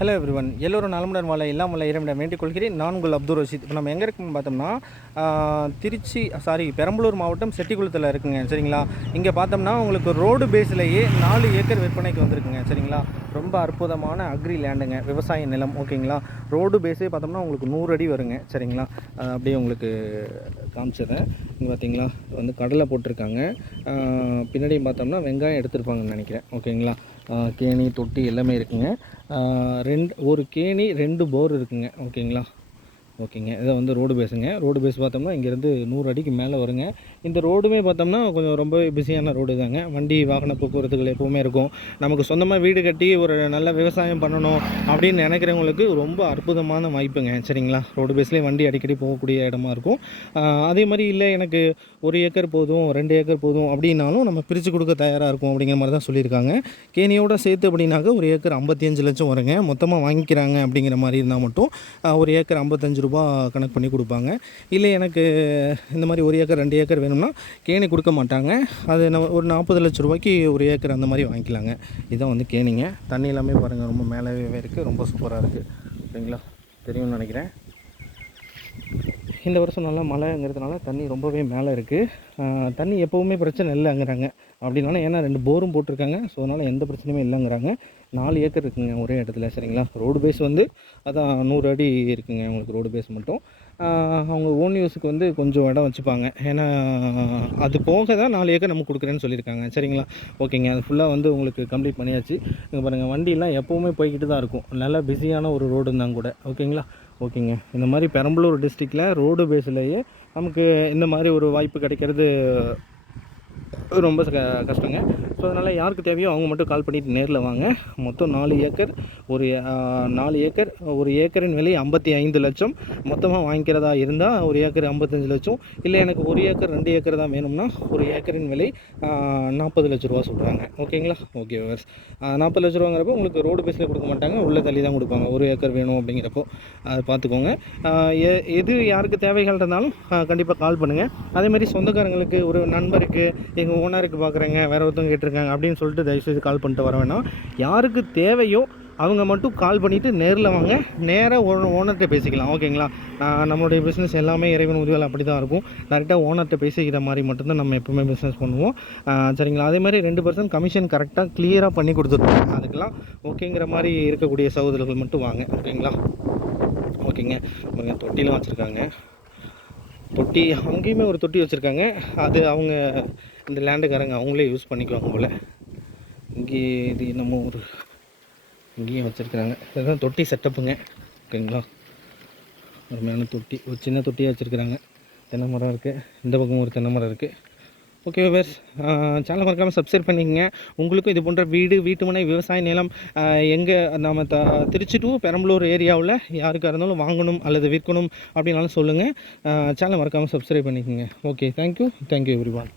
Hello everyone, எல்லோரும் நலமுடன் வாழ எல்லாம் வல்ல இறைவனிடம் வேண்டிக் கொள்கிறேன். நான் உங்கள் அப்துல் ரஷீத். இப்போ நம்ம எங்கே இருக்குன்னு பார்த்தோம்னா பெரம்பலூர் மாவட்டம் செட்டிக்குளத்தில் இருக்குங்க. சரிங்களா, இங்கே பார்த்தோம்னா உங்களுக்கு ரோடு பேஸ்லேயே 4 ஏக்கர் விற்பனைக்கு வந்திருக்குங்க. சரிங்களா, ரொம்ப அற்புதமான அக்ரி லேண்டுங்க, விவசாய நிலம். ஓகேங்களா, ரோடு பேஸே பார்த்தோம்னா உங்களுக்கு 100 அடி வருங்க. சரிங்களா, அப்படியே உங்களுக்கு காமிச்சிடுறேன். இங்கே பார்த்தீங்களா வந்து கடலை போட்டிருக்காங்க. பின்னாடியும் பார்த்தோம்னா வெங்காயம் எடுத்துருப்பாங்கன்னு நினைக்கிறேன். ஓகேங்களா, கேணி தொட்டி எல்லாமே இருக்குங்க. ஒரு கேணி 2 போர் இருக்குங்க. ஓகேங்களா, இதை வந்து ரோடு பேஸுங்க. ரோடு பேஸ் பார்த்தோம்னா இங்கேருந்து 100 அடிக்கு மேலே வருங்க. இந்த ரோடுமே பார்த்தோம்னா கொஞ்சம் ரொம்ப பிஸியான ரோடு தாங்க. வண்டி வாகன போக்குவரத்துகள் எப்போவுமே இருக்கும். நமக்கு சொந்தமாக வீடு கட்டி ஒரு நல்ல விவசாயம் பண்ணணும் அப்படின்னு நினைக்கிறவங்களுக்கு ரொம்ப அற்புதமான வாய்ப்புங்க. சரிங்களா, ரோடு பேஸ்லேயே வண்டி அடிக்கடி போகக்கூடிய இடமா இருக்கும். அதே மாதிரி இல்லை எனக்கு 1 ஏக்கர் போதும் 2 ஏக்கர் போதும் அப்படின்னாலும் நம்ம பிரித்து கொடுக்க தயாராக இருக்கும் அப்படிங்கிற மாதிரி தான் சொல்லியிருக்காங்க. கேணியோட சேர்த்து அப்படின்னாக்க 1 ஏக்கர் 55 லட்சம் வருங்க. மொத்தமாக வாங்கிக்கிறாங்க அப்படிங்கிற மாதிரி இருந்தால் மட்டும் 1 ஏக்கர் 55 ரூபா கணக்கு பண்ணி கொடுப்பாங்க. இல்லை எனக்கு இந்த மாதிரி 1 ஏக்கர் 2 ஏக்கர் வேணும்னா கேணி கொடுக்க மாட்டாங்க. அது நம்ம ஒரு 40 லட்ச ரூபாய்க்கு 1 ஏக்கர் அந்த மாதிரி வாங்கிக்கலாங்க. இதான் வந்து கேணிங்க. தண்ணி எல்லாமே பாருங்கள், ரொம்ப மேலேவே இருக்குது, ரொம்ப சூப்பராக இருக்குது. ஓகேங்களா, தெரியும்னு நினைக்கிறேன். இந்த வருஷம் நல்லா மழைங்கிறதுனால தண்ணி ரொம்பவே மேலே இருக்குது. தண்ணி எப்போவுமே பிரச்சனை இல்லைங்கிறாங்க. அப்படின்னாலும் ஏன்னா 2 போரும் போட்டிருக்காங்க. ஸோ அதனால் எந்த பிரச்சனையுமே இல்லைங்கிறாங்க. 4 ஏக்கர் இருக்குங்க ஒரே இடத்துல. சரிங்களா, ரோடு பேஸ் வந்து அதான் 100 அடி இருக்குங்க உங்களுக்கு ரோடு பேஸ் மட்டும். அவங்க ஓன் யூஸுக்கு வந்து கொஞ்சம் இடம் வச்சுப்பாங்க. ஏன்னா அது போக தான் 4 ஏக்கர் நம்ம கொடுக்குறேன்னு சொல்லியிருக்காங்க. சரிங்களா, ஓகேங்க. அது ஃபுல்லாக வந்து உங்களுக்கு கம்ப்ளீட் பண்ணியாச்சு. இங்கே பாருங்கள், வண்டியெலாம் எப்போவுமே போய்கிட்டு தான் இருக்கும். நல்லா பிஸியான ஒரு ரோடு தான் கூட. ஓகேங்க. இந்த மாதிரி பெரம்பலூர் டிஸ்ட்ரிக்டில் ரோடு பேஸ்லேயே நமக்கு இந்த மாதிரி ஒரு வாய்ப்பு கிடைக்கிறது ரொம்ப கஷ்டங்க. ஸோ அதனால் யாருக்கு தேவையோ அவங்க மட்டும் கால் பண்ணிவிட்டு நேரில் வாங்க. மொத்தம் 4 ஏக்கர். ஒரு 4 ஏக்கர், ஒரு ஏக்கரின் விலை 55 லட்சம். மொத்தமாக வாங்கிக்கிறதா இருந்தால் 1 ஏக்கர் 55 லட்சம். இல்லை எனக்கு 1 ஏக்கர் 2 ஏக்கர் தான் வேணும்னா 1 ஏக்கரின் விலை 40 லட்ச ரூபா சொல்கிறாங்க. ஓகேங்களா, ஓகே விவர்ஸ். 40 லட்ச ரூபாங்கிறப்போ உங்களுக்கு ரோடு பேஸில் கொடுக்க மாட்டாங்க, உள்ளே தள்ளி தான் கொடுப்பாங்க. 1 ஏக்கர் வேணும் அப்படிங்கிறப்போ அதை பார்த்துக்கோங்க. எது யாருக்கு தேவைகள் இருந்தாலும் கண்டிப்பாக கால் பண்ணுங்கள். அதேமாதிரி சொந்தக்காரங்களுக்கு, ஒரு நண்பருக்கு, எங்கள் ஓனருக்கு பார்க்குறேங்க, வேறு ஒருத்தவங்க கேட்டிருக்காங்க அப்படின்னு சொல்லிட்டு தயவுசெய்து கால் பண்ணிட்டு வர வேணாம். யாருக்கு தேவையோ அவங்க மட்டும் கால் பண்ணிவிட்டு நேரில் வாங்க. நேராக ஓனர்கிட்ட பேசிக்கலாம். ஓகேங்களா, நம்மளுடைய பிஸ்னஸ் எல்லாமே இறைவன் உதவியால் அப்படி தான் இருக்கும். டேரெக்டாக ஓனர்கிட்ட பேசிக்கிற மாதிரி மட்டும்தான் நம்ம எப்போவுமே பிஸ்னஸ் பண்ணுவோம். சரிங்களா, அதே மாதிரி 2% கமிஷன் கரெக்டாக கிளியராக பண்ணி கொடுத்துருப்போம். அதுக்கெல்லாம் ஓகேங்கிற மாதிரி இருக்கக்கூடிய சகோதரர்கள் மட்டும் வாங்க. ஓகேங்க. தொட்டிலாம் வச்சுருக்காங்க. தொட்டி அங்கேயுமே ஒரு தொட்டி வச்சுருக்காங்க. அது அவங்க இந்த லேண்டுக்காரங்க அவங்களே யூஸ் பண்ணிக்குவாங்க போல். இங்கே இது என்னமோ ஒரு இங்கேயும் வச்சுருக்குறாங்க. இதுதான் தொட்டி செட்டப்புங்க. ஓகேங்களா, அருமையான தொட்டி, ஒரு சின்ன தொட்டியாக வச்சுருக்குறாங்க. தென்னை மரம் இருக்குது, இந்த பக்கம் ஒரு தென்னை மரம் இருக்குது. ஓகே வியூவர்ஸ், சேனல் மறக்காமல் சப்ஸ்கிரைப் பண்ணிக்கங்க. உங்களுக்கும் இது போன்ற வீட்டு மனை, விவசாய நிலம் எங்கே நம்ம திருச்சி டு பெரம்பலூர் ஏரியாவில் யாருக்காக இருந்தாலும் வாங்கணும் அல்லது விற்கணும் அப்படின்னாலும் சொல்லுங்கள். சேனல் மறக்காமல் சப்ஸ்கிரைப் பண்ணிக்கோங்க. Okay, thank you everyone.